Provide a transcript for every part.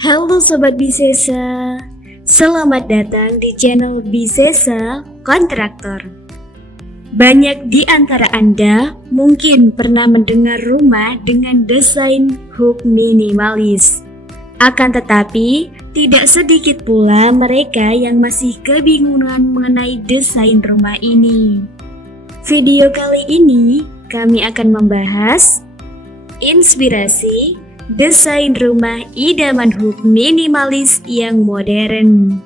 Halo Sobat Bisesa, selamat datang di channel Bisesa Kontraktor. Banyak di antara Anda mungkin pernah mendengar rumah dengan desain hook minimalis. Akan tetapi, tidak sedikit pula mereka yang masih kebingungan mengenai desain rumah ini. Video kali ini kami akan membahas inspirasi desain rumah idaman hook minimalis yang modern.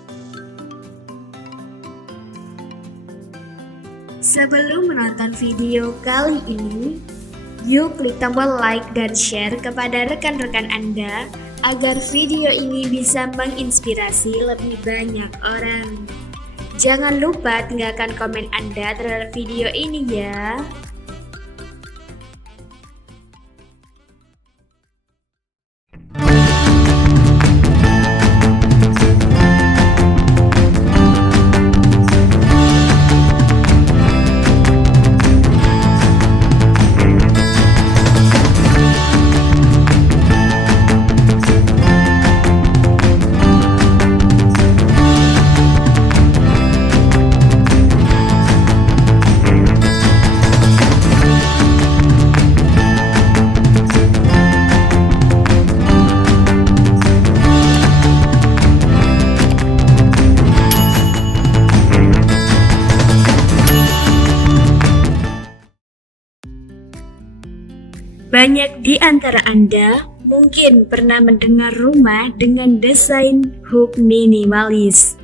Sebelum menonton video kali ini, yuk klik tombol like dan share kepada rekan-rekan Anda agar video ini bisa menginspirasi lebih banyak orang. Jangan lupa tinggalkan komen Anda terhadap video ini ya. Banyak di antara Anda mungkin pernah mendengar rumah dengan desain hook minimalis.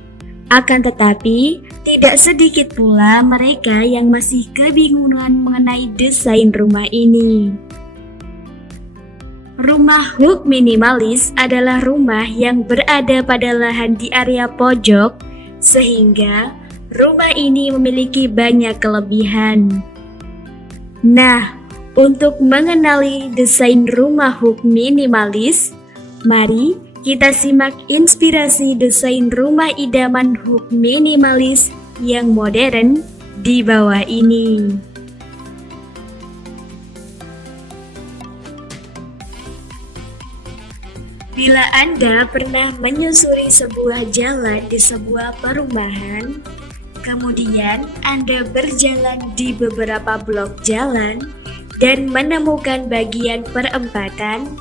Akan tetapi, tidak sedikit pula mereka yang masih kebingungan mengenai desain rumah ini. Rumah hook minimalis adalah rumah yang berada pada lahan di area pojok, sehingga rumah ini memiliki banyak kelebihan. Nah, untuk mengenali desain rumah hook minimalis, mari kita simak inspirasi desain rumah idaman hook minimalis yang modern di bawah ini. Bila Anda pernah menyusuri sebuah jalan di sebuah perumahan, kemudian Anda berjalan di beberapa blok jalan, dan menemukan bagian perempatan,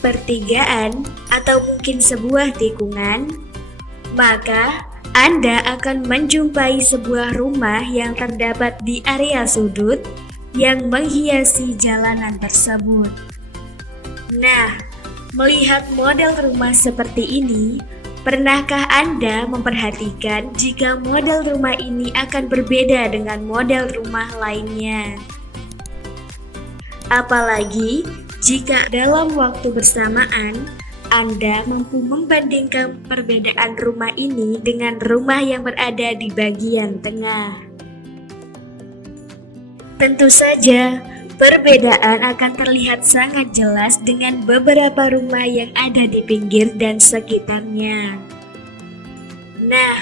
pertigaan, atau mungkin sebuah tikungan, maka Anda akan menjumpai sebuah rumah yang terdapat di area sudut yang menghiasi jalanan tersebut. Nah, melihat model rumah seperti ini, pernahkah Anda memperhatikan jika model rumah ini akan berbeda dengan model rumah lainnya? Apalagi jika dalam waktu bersamaan Anda mampu membandingkan perbedaan rumah ini dengan rumah yang berada di bagian tengah. Tentu saja, perbedaan akan terlihat sangat jelas dengan beberapa rumah yang ada di pinggir dan sekitarnya. Nah,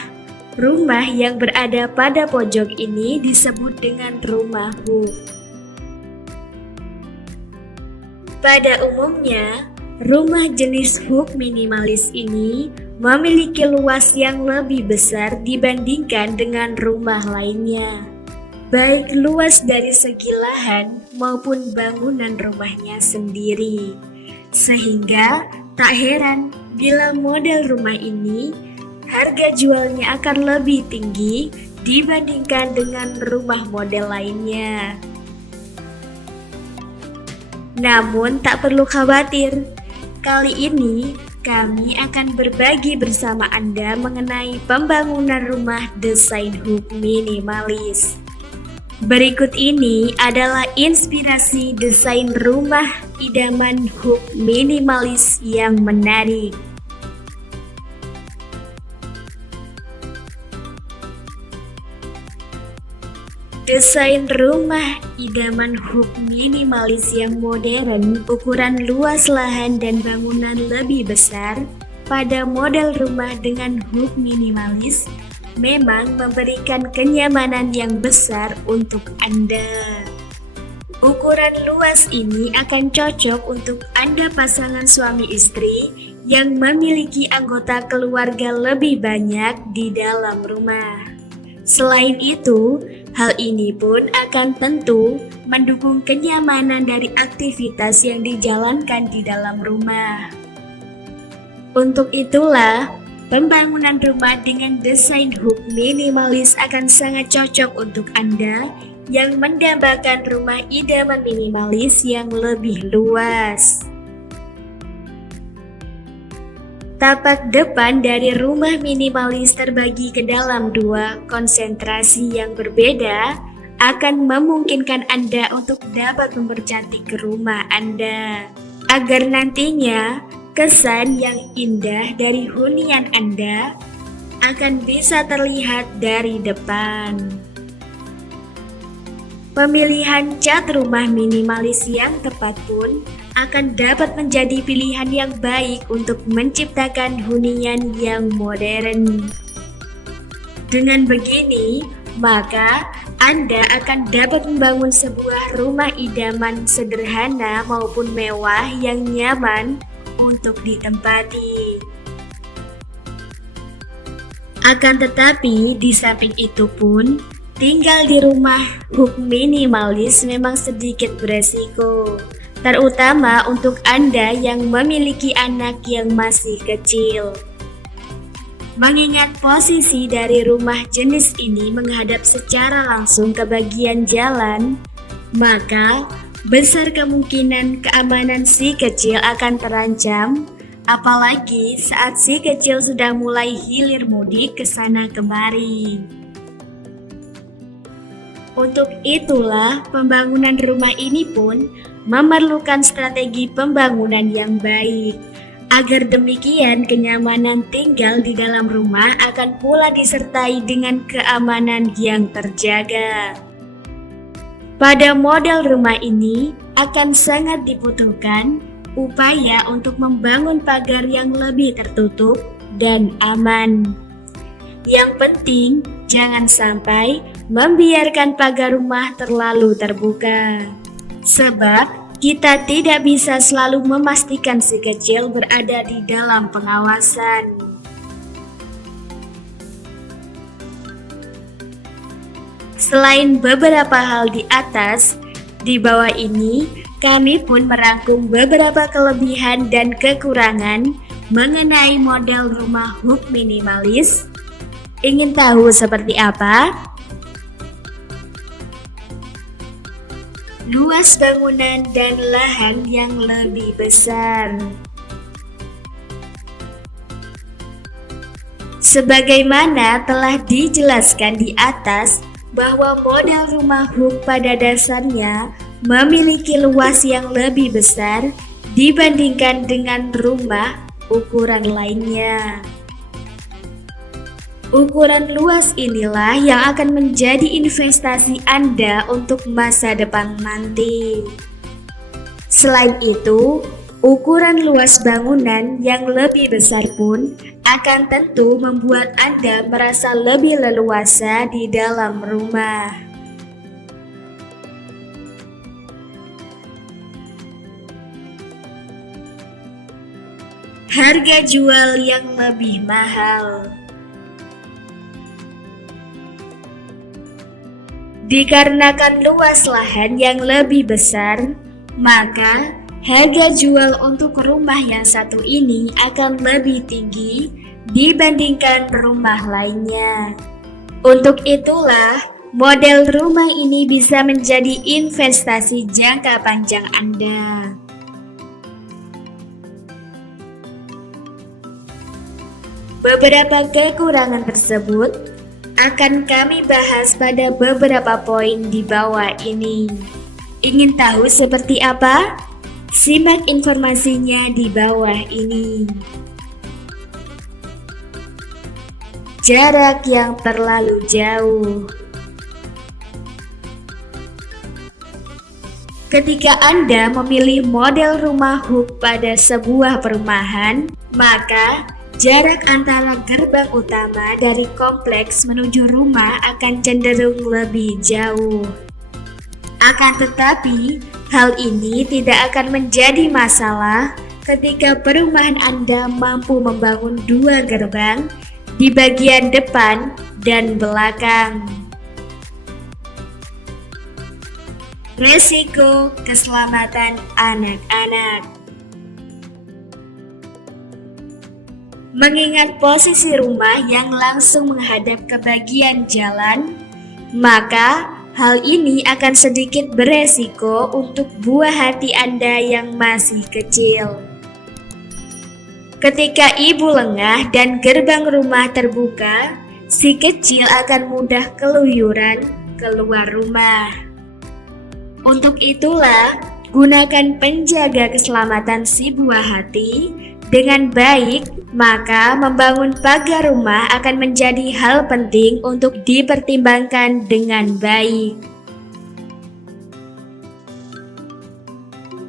rumah yang berada pada pojok ini disebut dengan rumah hook. Pada umumnya, rumah jenis hook minimalis ini memiliki luas yang lebih besar dibandingkan dengan rumah lainnya, baik luas dari segi lahan maupun bangunan rumahnya sendiri. Sehingga tak heran bila model rumah ini harga jualnya akan lebih tinggi dibandingkan dengan rumah model lainnya. Namun tak perlu khawatir, kali ini kami akan berbagi bersama Anda mengenai pembangunan rumah desain hook minimalis. Berikut ini adalah inspirasi desain rumah idaman hook minimalis yang menarik. Desain rumah idaman hook minimalis yang modern, ukuran luas lahan dan bangunan lebih besar pada model rumah dengan hook minimalis memang memberikan kenyamanan yang besar untuk Anda. Ukuran luas ini akan cocok untuk Anda pasangan suami istri yang memiliki anggota keluarga lebih banyak di dalam rumah. Selain itu, hal ini pun akan tentu mendukung kenyamanan dari aktivitas yang dijalankan di dalam rumah. Untuk itulah, pembangunan rumah dengan desain hook minimalis akan sangat cocok untuk Anda yang mendambakan rumah idaman minimalis yang lebih luas. Tapak depan dari rumah minimalis terbagi ke dalam dua konsentrasi yang berbeda akan memungkinkan Anda untuk dapat mempercantik rumah Anda, agar nantinya kesan yang indah dari hunian Anda akan bisa terlihat dari depan. Pemilihan cat rumah minimalis yang tepat pun akan dapat menjadi pilihan yang baik untuk menciptakan hunian yang modern. Dengan begini, maka Anda akan dapat membangun sebuah rumah idaman sederhana maupun mewah yang nyaman untuk ditempati. Akan tetapi, di samping itu pun, tinggal di rumah hook minimalis memang sedikit beresiko, terutama untuk Anda yang memiliki anak yang masih kecil. Mengingat posisi dari rumah jenis ini menghadap secara langsung ke bagian jalan, maka besar kemungkinan keamanan si kecil akan terancam, apalagi saat si kecil sudah mulai hilir mudik ke sana kemari. Untuk itulah, pembangunan rumah ini pun memerlukan strategi pembangunan yang baik. Agar demikian, kenyamanan tinggal di dalam rumah akan pula disertai dengan keamanan yang terjaga. Pada model rumah ini akan sangat dibutuhkan upaya untuk membangun pagar yang lebih tertutup dan aman. Yang penting, jangan sampai membiarkan pagar rumah terlalu terbuka. Sebab kita tidak bisa selalu memastikan si kecil berada di dalam pengawasan. Selain beberapa hal di atas, di bawah ini kami pun merangkum beberapa kelebihan dan kekurangan mengenai model rumah hook minimalis. Ingin tahu seperti apa? Luas bangunan dan lahan yang lebih besar. Sebagaimana telah dijelaskan di atas, bahwa model rumah hook pada dasarnya memiliki luas yang lebih besar dibandingkan dengan rumah ukuran lainnya. Ukuran luas inilah yang akan menjadi investasi Anda untuk masa depan nanti. Selain itu, ukuran luas bangunan yang lebih besar pun akan tentu membuat Anda merasa lebih leluasa di dalam rumah. Harga jual yang lebih mahal. Dikarenakan luas lahan yang lebih besar, maka harga jual untuk rumah yang satu ini akan lebih tinggi dibandingkan rumah lainnya. Untuk itulah, model rumah ini bisa menjadi investasi jangka panjang Anda. Beberapa kekurangan tersebut akan kami bahas pada beberapa poin di bawah ini. Ingin tahu seperti apa? Simak informasinya di bawah ini. Jarak yang terlalu jauh. Ketika Anda memilih model rumah hook pada sebuah perumahan, maka jarak antara gerbang utama dari kompleks menuju rumah akan cenderung lebih jauh. Akan tetapi, hal ini tidak akan menjadi masalah ketika perumahan Anda mampu membangun 2 gerbang di bagian depan dan belakang. Resiko keselamatan anak-anak. Mengingat posisi rumah yang langsung menghadap ke bagian jalan, maka hal ini akan sedikit beresiko untuk buah hati Anda yang masih kecil. Ketika ibu lengah dan gerbang rumah terbuka, si kecil akan mudah keluyuran keluar rumah. Untuk itulah, gunakan penjaga keselamatan si buah hati dengan baik, maka membangun pagar rumah akan menjadi hal penting untuk dipertimbangkan dengan baik.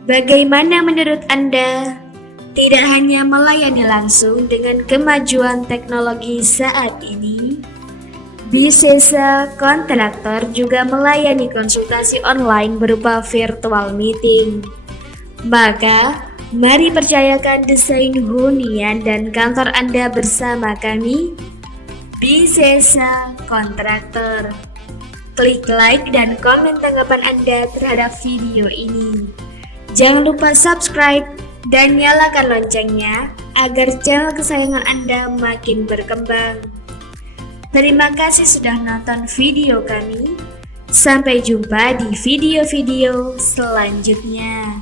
Bagaimana menurut Anda? Tidak hanya melayani langsung dengan kemajuan teknologi saat ini, Bisesa Kontraktor juga melayani konsultasi online berupa virtual meeting. Maka, mari percayakan desain hunian dan kantor Anda bersama kami, Bisesa Kontraktor. Klik like dan komen tanggapan Anda terhadap video ini. Jangan lupa subscribe dan nyalakan loncengnya agar channel kesayangan Anda makin berkembang. Terima kasih sudah nonton video kami. Sampai jumpa di video-video selanjutnya.